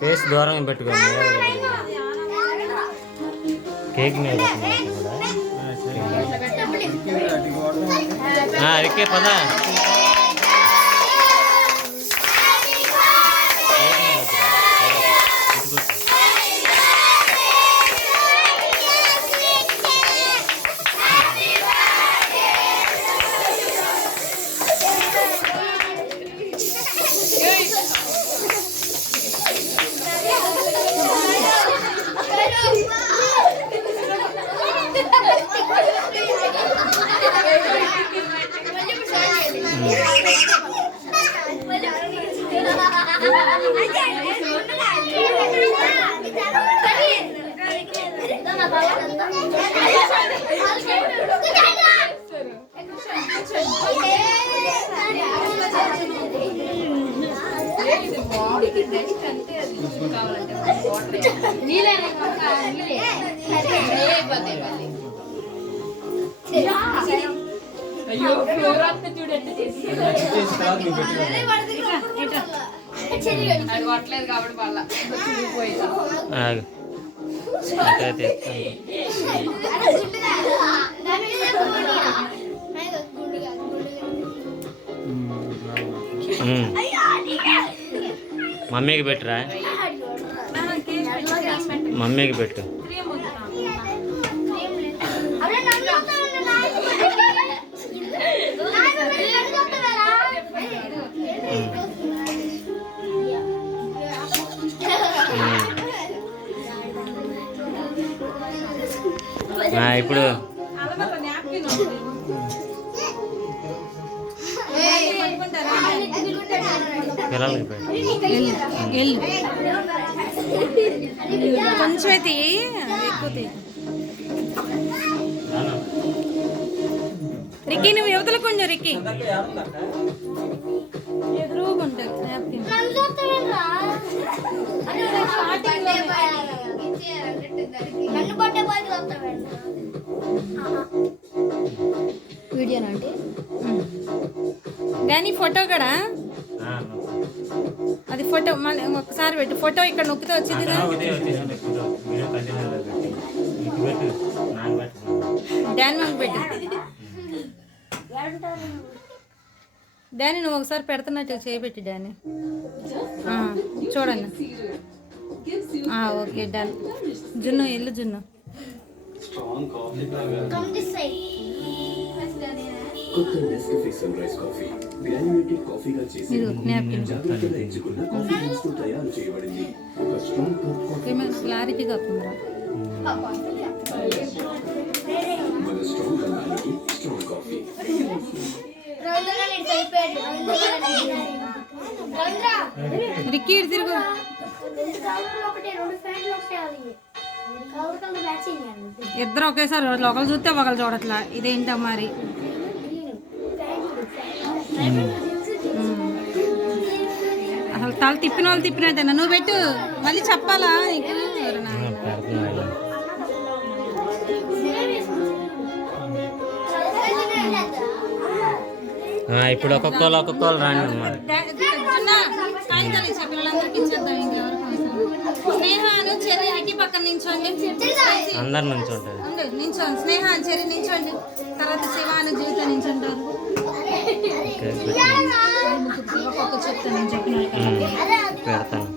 Face దూరంగా పెట్టుకోండి. Cake మీద రిక్కే పదా. అయ్యో ఫ్లోర్ అంతా చూడండి అది కొట్టలేదు కాబట్టి వాళ్ళ చూడిపోయింది. మమ్మీకి పెట్టురా, మమ్మీకి పెట్టు. ఇప్పుడు పిల్లలకి కొంచెం అయితే ఎక్కువ రిక్కీ, నువ్వు యువతల కొంచెం రిక్కీ ఎదురుకుంటారు. వీడియోనా అంటే కానీ ఫోటో కూడా అది ఫోటో మళ్ళీ ఒకసారి పెట్టు. ఫోటో ఇక్కడ నొక్కితే వచ్చింది కదా. డాన్ మనకు పెట్టు. డానీ నువ్వు ఒకసారి పెడుతున్నట్టు చేయబెట్టి డానీ చూడండి. Okay done. జున్ను ఇల్లు జున్ను కొత్త Nescafe sunrise coffee granulated కాఫీగా చేసి జాగ్రత్తగా ఎంచుకున్న కాఫీ బీన్స్ తో తయారు చేయబడింది. ఒక స్ట్రాంగ్ కప్ కాఫీ క్లారిటీగా వస్తుందిరా. మన స్ట్రాంగ్ అన్నానికి స్ట్రాంగ్ కాఫీ. రిక్కీ తిరుగు. ఇద్దరు ఒకేసారి ఒకరు చూస్తే ఒకరు చూడట్లా. ఇదేంటో మరి. అసలు తల తిప్పిన వాళ్ళు తిప్పినట్టేనా. నువ్వు పెట్టు, మళ్ళీ చెప్పాలా నీకు. ఇప్పుడు ఒక్కొక్కరు రాండి అన్నమాట. స్నేహాను చెర్రీ అట్టి పక్కన నించోండి. అందరు నుంచి ఉంటుంది నించోండి. స్నేహ చెర్రీ నించోండి. తర్వాత శివాను జీవిత నించుంటారు. ఒక్కొక్క చెప్తాను నేను చెప్పిన పెడతాను.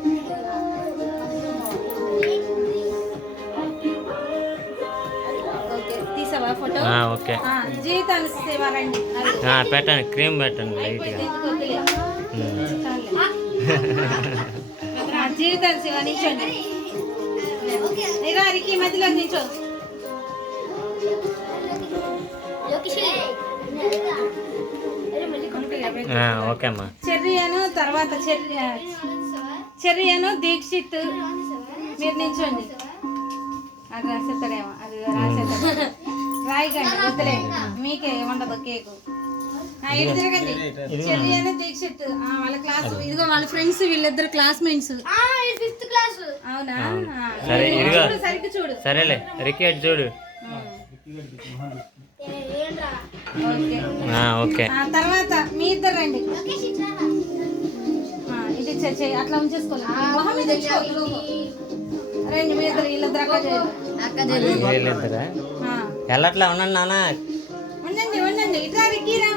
తీసావా ఫోటో? ఓకే. జీవితాన్ని శివాలండి పెట్టండి, క్రీమ్ పెట్టండి లైట్గా. జీవితాన్ని శివ నించోండి. రికి మధ్యలో నించో. ఓకే అమ్మా. చెర్రియను తర్వాత చెర్రియను దీక్షిత్ మీరు నించోండి. అది రాసేస్తాడేమో, అది రాసేస్తాడు. రాయికండి వద్దులే, మీకే ఉండదు కేకు. ఇటు తిరగండి. చెర్రియను దీక్షిత్ వాళ్ళ క్లాస్. ఇదిగో వాళ్ళ ఫ్రెండ్స్, వీళ్ళిద్దరు క్లాస్మేట్స్. అవునా? సరే సరిగ్గా చూడు. సరేలే రికెట్ చూడు. ఓకే ఓకే తర్వాత మీ ఇద్దరు రండి ఇది చెయ్యి అట్లా ఉంచేసుకోవాలి మొహం మీద ఉంచుకోవద్దు లోగో. రండి మీ ఇద్దరు వీళ్ళిద్దరు అక్క చెల్లి. వీళ్ళిద్దరా వెళ్ళట్లా ఉండండి నాన్న. ఉండండి ఉండండి ఇట్లా రిక్కీరా.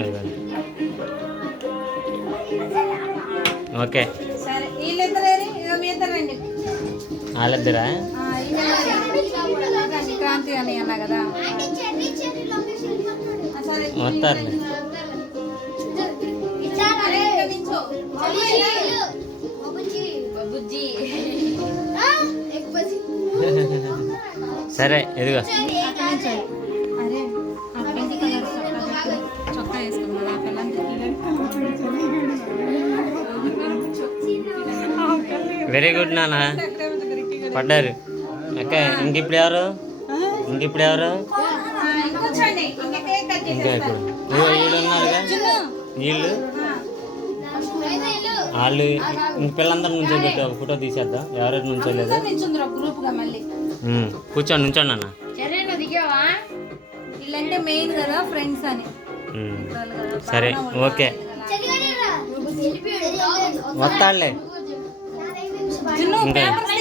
ఇదిగోండి. ఓకే సరే వీళ్ళిద్దరు ఇదో మీ ఇద్దరు రండి. వాళ్ళిద్దరా క్రాంతి అని అన్నా కదా. సరే వస్తారులే. అరే, ఇక్కడ నించో. బుజ్జి సరే ఇదిగో అక్కడ నించో. అరే ఆ పింక్ కలర్ చొక్కా వేసుకున్నా ఆ పిల్లంతా వెరీ గుడ్ నాన్న. పడ్డారు. అక్క ఇంకిప్పుడు ఎవరు? ఇంకిప్పుడు ఎవరు? కూర్చోండి ఇంకా కేక్ కట్ ఇంకా చేసేస్తారు. ఇప్పుడు వీళ్ళు ఉన్నారుగా వీళ్ళు వాళ్ళు ఇంక పిల్లలందరూ నుంచోబెట్టి ఒక ఫోటో తీసేద్దాం. ఎవరైనా నుంచోలేదు. నించుందిరా గ్రూప్ గా మళ్ళీ. కూర్చోండి నుంచోండి అన్న. సరే నువ్వు దిగావా? వీళ్ళంటే మెయిన్ కదా ఫ్రెండ్స్ అని. సరే ఓకే వస్తాడులే. చిన్ను ఇంకా పేపర్స్